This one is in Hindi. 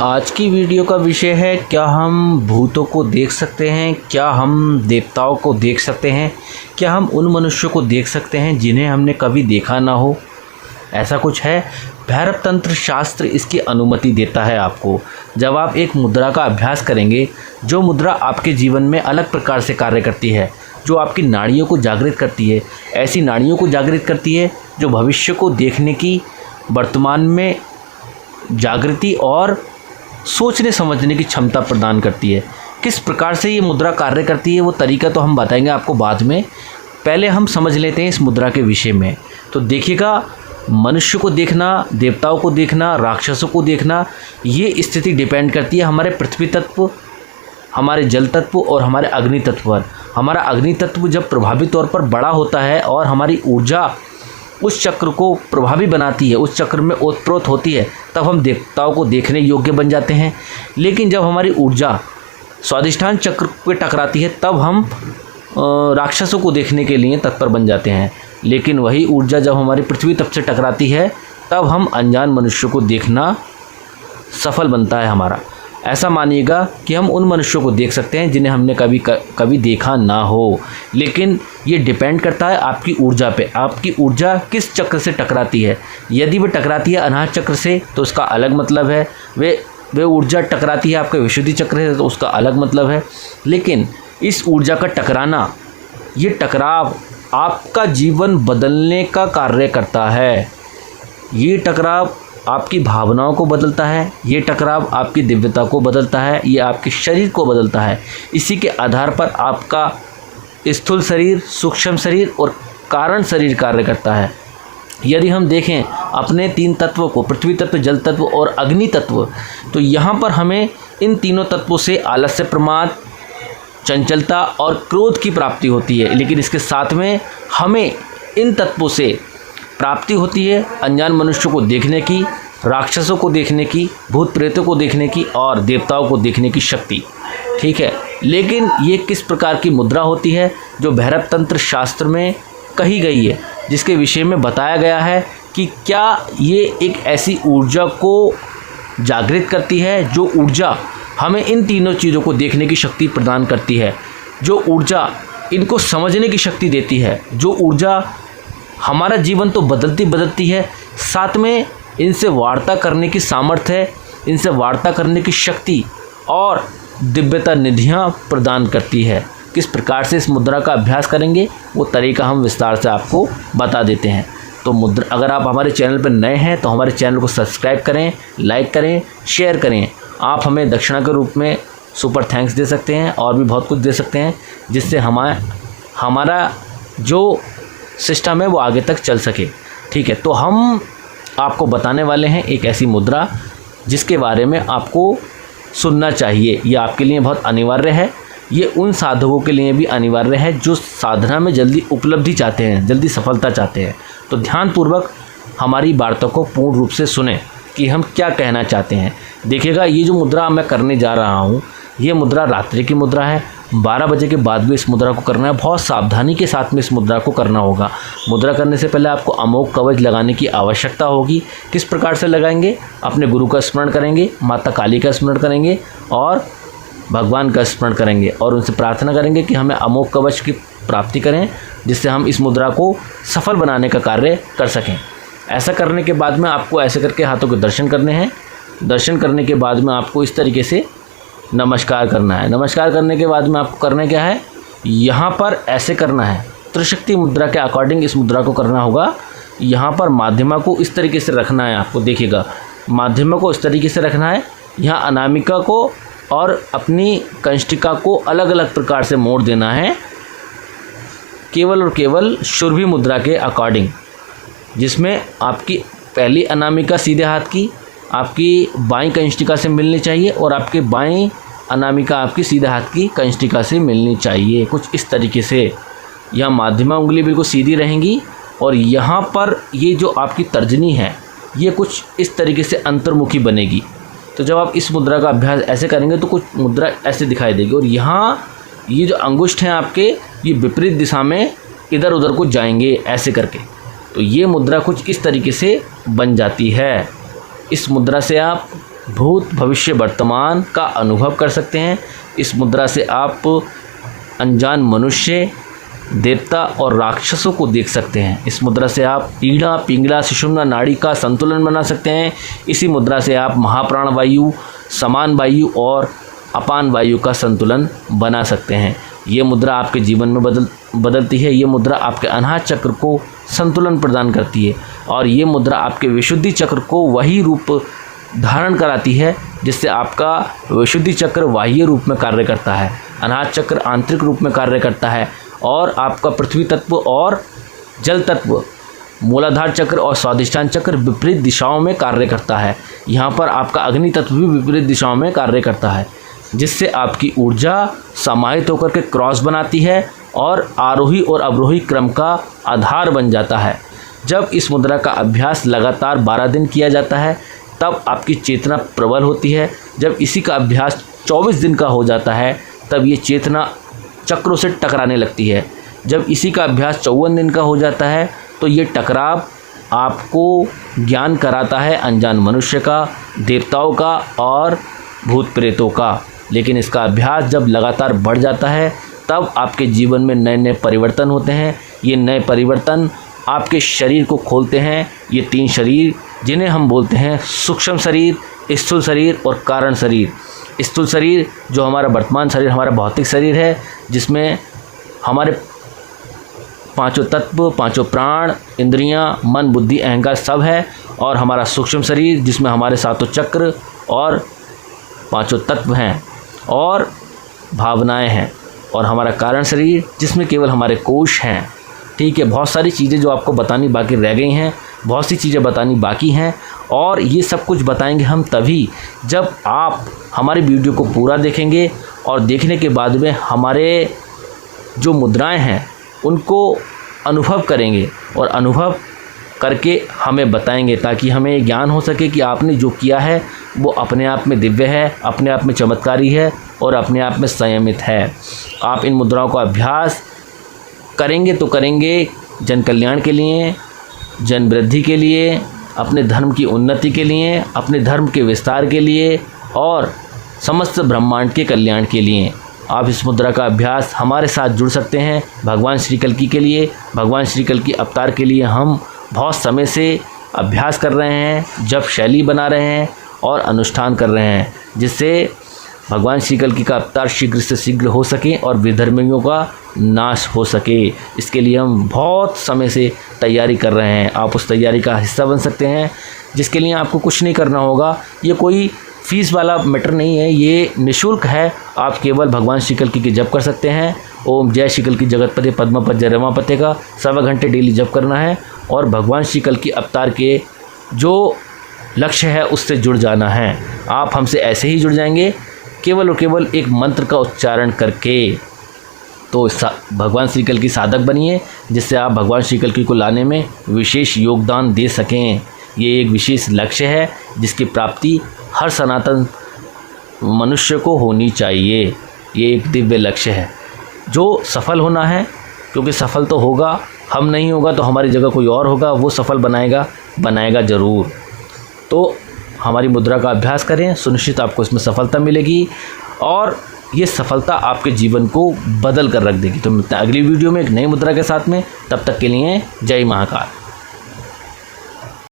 आज की वीडियो का विषय है, क्या हम भूतों को देख सकते हैं, क्या हम देवताओं को देख सकते हैं, क्या हम उन मनुष्यों को देख सकते हैं जिन्हें हमने कभी देखा ना हो। ऐसा कुछ है। भैरव तंत्र शास्त्र इसकी अनुमति देता है आपको। जब आप एक मुद्रा का अभ्यास करेंगे, जो मुद्रा आपके जीवन में अलग प्रकार से कार्य करती है, जो आपकी नाड़ियों को जागृत करती है, ऐसी नाड़ियों को जागृत करती है जो भविष्य को देखने की, वर्तमान में जागृति और सोचने समझने की क्षमता प्रदान करती है। किस प्रकार से ये मुद्रा कार्य करती है वो तरीका तो हम बताएंगे आपको बाद में। पहले हम समझ लेते हैं इस मुद्रा के विषय में। तो देखिएगा, मनुष्य को देखना, देवताओं को देखना, राक्षसों को देखना, ये स्थिति डिपेंड करती है हमारे पृथ्वी तत्व, हमारे जल तत्व और हमारे अग्नि तत्व पर। हमारा अग्नि तत्व जब प्रभावी तौर पर बड़ा होता है और हमारी ऊर्जा उस चक्र को प्रभावी बनाती है, उस चक्र में ओतप्रोत होती है, तब हम देवताओं को देखने योग्य बन जाते हैं। लेकिन जब हमारी ऊर्जा स्वाधिष्ठान चक्र पे टकराती है, तब हम राक्षसों को देखने के लिए तत्पर बन जाते हैं। लेकिन वही ऊर्जा जब हमारी पृथ्वी तत्व से टकराती है, तब हम अनजान मनुष्य को देखना सफल बनता है हमारा। ऐसा मानिएगा कि हम उन मनुष्यों को देख सकते हैं जिन्हें हमने कभी देखा ना हो। लेकिन ये डिपेंड करता है आपकी ऊर्जा पे। आपकी ऊर्जा किस चक्र से टकराती है। यदि वह टकराती है अनाहत चक्र से तो उसका अलग मतलब है। वे ऊर्जा टकराती है आपके विशुद्धि चक्र से तो उसका अलग मतलब है। लेकिन इस ऊर्जा का टकराना, ये टकराव आपका जीवन बदलने का कार्य करता है। ये टकराव आपकी भावनाओं को बदलता है, ये टकराव आपकी दिव्यता को बदलता है, ये आपके शरीर को बदलता है। इसी के आधार पर आपका स्थूल शरीर, सूक्ष्म शरीर और कारण शरीर कार्य करता है। यदि हम देखें अपने तीन तत्वों को, पृथ्वी तत्व, जल तत्व और अग्नि तत्व, तो यहाँ पर हमें इन तीनों तत्वों से आलस्य, प्रमाद, चंचलता और क्रोध की प्राप्ति होती है। लेकिन इसके साथ में हमें इन तत्वों से प्राप्ति होती है अनजान मनुष्यों को देखने की, राक्षसों को देखने की, भूत प्रेतों को देखने की और देवताओं को देखने की शक्ति। ठीक है। लेकिन ये किस प्रकार की मुद्रा होती है जो भैरव तंत्र शास्त्र में कही गई है, जिसके विषय में बताया गया है कि क्या ये एक ऐसी ऊर्जा को जागृत करती है, जो ऊर्जा हमें इन तीनों चीज़ों को देखने की शक्ति प्रदान करती है, जो ऊर्जा इनको समझने की शक्ति देती है, जो ऊर्जा हमारा जीवन तो बदलती है, साथ में इनसे वार्ता करने की सामर्थ्य है, इनसे वार्ता करने की शक्ति और दिव्यता निधियाँ प्रदान करती है। किस प्रकार से इस मुद्रा का अभ्यास करेंगे वो तरीका हम विस्तार से आपको बता देते हैं। तो मुद्रा, अगर आप हमारे चैनल पर नए हैं तो हमारे चैनल को सब्सक्राइब करें, लाइक करें, शेयर करें। आप हमें दक्षिणा के रूप में सुपर थैंक्स दे सकते हैं और भी बहुत कुछ दे सकते हैं, जिससे हमारा जो सिस्टम है वो आगे तक चल सके। ठीक है। तो हम आपको बताने वाले हैं एक ऐसी मुद्रा जिसके बारे में आपको सुनना चाहिए। ये आपके लिए बहुत अनिवार्य है। ये उन साधकों के लिए भी अनिवार्य है जो साधना में जल्दी उपलब्धि चाहते हैं, जल्दी सफलता चाहते हैं। तो ध्यानपूर्वक हमारी वार्ता को पूर्ण रूप से सुने कि हम क्या कहना चाहते हैं। देखिएगा, ये जो मुद्रा मैं करने जा रहा हूँ, ये मुद्रा रात्रि की मुद्रा है। 12 बजे के बाद भी इस मुद्रा को करना है। बहुत सावधानी के साथ में इस मुद्रा को करना होगा। मुद्रा करने से पहले आपको अमोघ कवच लगाने की आवश्यकता होगी। किस प्रकार से लगाएंगे? अपने गुरु का स्मरण करेंगे, माता काली का स्मरण करेंगे और भगवान का स्मरण करेंगे और उनसे प्रार्थना करेंगे कि हमें अमोघ कवच की प्राप्ति करें, जिससे हम इस मुद्रा को सफल बनाने का कार्य कर सकें। ऐसा करने के बाद में आपको ऐसे करके हाथों के दर्शन करने हैं। दर्शन करने के बाद में आपको इस तरीके से नमस्कार करना है। नमस्कार करने के बाद में आपको करना क्या है, यहाँ पर ऐसे करना है। त्रिशक्ति मुद्रा के अकॉर्डिंग इस मुद्रा को करना होगा। यहाँ पर माध्यमा को इस तरीके से रखना है आपको। देखिएगा, माध्यमा को इस तरीके से रखना है। यहाँ अनामिका को और अपनी कंष्टिका को अलग अलग प्रकार से मोड़ देना है, केवल और केवल शुरभि मुद्रा के अकॉर्डिंग, जिसमें आपकी पहली अनामिका सीधे हाथ की आपकी बाईं कंष्टिका से मिलनी चाहिए और आपके बाईं अनामिका आपकी सीधे हाथ की कंष्टिका से मिलनी चाहिए। कुछ इस तरीके से यह माध्यमा उंगली बिल्कुल सीधी रहेंगी और यहाँ पर ये जो आपकी तर्जनी है ये कुछ इस तरीके से अंतर्मुखी बनेगी। तो जब आप इस मुद्रा का अभ्यास ऐसे करेंगे तो कुछ मुद्रा ऐसे दिखाई देगी और यहाँ ये जो अंगुष्ठ हैं आपके, ये विपरीत दिशा में इधर उधर को जाएंगे ऐसे करके। तो ये मुद्रा कुछ इस तरीके से बन जाती है। इस मुद्रा से आप भूत भविष्य वर्तमान का अनुभव कर सकते हैं। इस मुद्रा से आप अनजान मनुष्य, देवता और राक्षसों को देख सकते हैं। इस मुद्रा से आप ईड़ा, पिंगला, सुषुम्ना नाड़ी का संतुलन बना सकते हैं। इसी मुद्रा से आप महाप्राण वायु, समान वायु और अपान वायु का संतुलन बना सकते हैं। ये मुद्रा आपके जीवन में बदलती है। ये मुद्रा आपके अनाहत चक्र को संतुलन प्रदान करती है और ये मुद्रा आपके विशुद्धि चक्र को वही रूप धारण कराती है जिससे आपका विशुद्धि चक्र बाह्य रूप में कार्य करता है, अनाहत चक्र आंतरिक रूप में कार्य करता है और आपका पृथ्वी तत्व और जल तत्व, मूलाधार चक्र और स्वाधिष्ठान चक्र विपरीत दिशाओं में कार्य करता है। यहाँ पर आपका अग्नि तत्व भी विपरीत दिशाओं में कार्य करता है, जिससे आपकी ऊर्जा समाहित होकर के क्रॉस बनाती है और आरोही और अवरोही क्रम का आधार बन जाता है। जब इस मुद्रा का अभ्यास लगातार 12 दिन किया जाता है तब आपकी चेतना प्रबल होती है। जब इसी का अभ्यास 24 दिन का हो जाता है तब ये चेतना चक्रों से टकराने लगती है। जब इसी का अभ्यास 54 दिन का हो जाता है तो ये टकराव आपको ज्ञान कराता है अनजान मनुष्य का, देवताओं का और भूत प्रेतों का। लेकिन इसका अभ्यास जब लगातार बढ़ जाता है तब आपके जीवन में नए नए परिवर्तन होते हैं। ये नए परिवर्तन आपके शरीर को खोलते हैं। ये 3 शरीर जिन्हें हम बोलते हैं सूक्ष्म शरीर, स्थूल शरीर और कारण शरीर। स्थूल शरीर जो हमारा वर्तमान शरीर, हमारा भौतिक शरीर है, जिसमें हमारे 5 तत्व, 5 प्राण, इंद्रियां, मन, बुद्धि, अहंकार सब है। और हमारा सूक्ष्म शरीर जिसमें हमारे 7 चक्र और 5 तत्व हैं और भावनाएं हैं। और हमारा कारण शरीर जिसमें केवल हमारे कोश हैं। ठीक है, बहुत सारी चीज़ें जो आपको बतानी बाकी रह गई हैं, बहुत सी चीज़ें बतानी बाकी हैं और ये सब कुछ बताएंगे हम तभी जब आप हमारे वीडियो को पूरा देखेंगे और देखने के बाद में हमारे जो मुद्राएं हैं उनको अनुभव करेंगे और अनुभव करके हमें बताएंगे, ताकि हमें ज्ञान हो सके कि आपने जो किया है वो अपने आप में दिव्य है, अपने आप में चमत्कारी है और अपने आप में संयमित है। आप इन मुद्राओं का अभ्यास करेंगे तो करेंगे जन कल्याण के लिए, जन वृद्धि के लिए, अपने धर्म की उन्नति के लिए, अपने धर्म के विस्तार के लिए और समस्त ब्रह्मांड के कल्याण के लिए। आप इस मुद्रा का अभ्यास हमारे साथ जुड़ सकते हैं। भगवान श्री कल्कि के लिए, भगवान श्री कल्कि अवतार के लिए हम बहुत समय से अभ्यास कर रहे हैं, जप शैली बना रहे हैं और अनुष्ठान कर रहे हैं, जिससे भगवान श्री कल्कि का अवतार शीघ्र से शीघ्र हो सके और विधर्मियों का नाश हो सके। इसके लिए हम बहुत समय से तैयारी कर रहे हैं। आप उस तैयारी का हिस्सा बन सकते हैं, जिसके लिए आपको कुछ नहीं करना होगा। ये कोई फीस वाला मैटर नहीं है, ये निःशुल्क है। आप केवल भगवान श्री कल्कि की जप कर सकते हैं। ओम जय श्री कल्कि जगतपते पद्मपत जय रमापते का 1.25 घंटे डेली जप करना है और भगवान श्री कल्कि अवतार के जो लक्ष्य है उससे जुड़ जाना है। आप हमसे ऐसे ही जुड़ जाएंगे केवल और केवल एक मंत्र का उच्चारण करके। तो भगवान श्री कल्कि साधक बनिए, जिससे आप भगवान श्री कल्कि को लाने में विशेष योगदान दे सकें। ये एक विशेष लक्ष्य है जिसकी प्राप्ति हर सनातन मनुष्य को होनी चाहिए। ये एक दिव्य लक्ष्य है जो सफल होना है, क्योंकि सफल तो होगा, हम नहीं होगा तो हमारी जगह कोई और होगा, वो सफल बनाएगा ज़रूर। तो हमारी मुद्रा का अभ्यास करें, सुनिश्चित आपको इसमें सफलता मिलेगी और ये सफलता आपके जीवन को बदल कर रख देगी। तो मिलते हैं अगली वीडियो में एक नई मुद्रा के साथ में। तब तक के लिए जय महाकाल।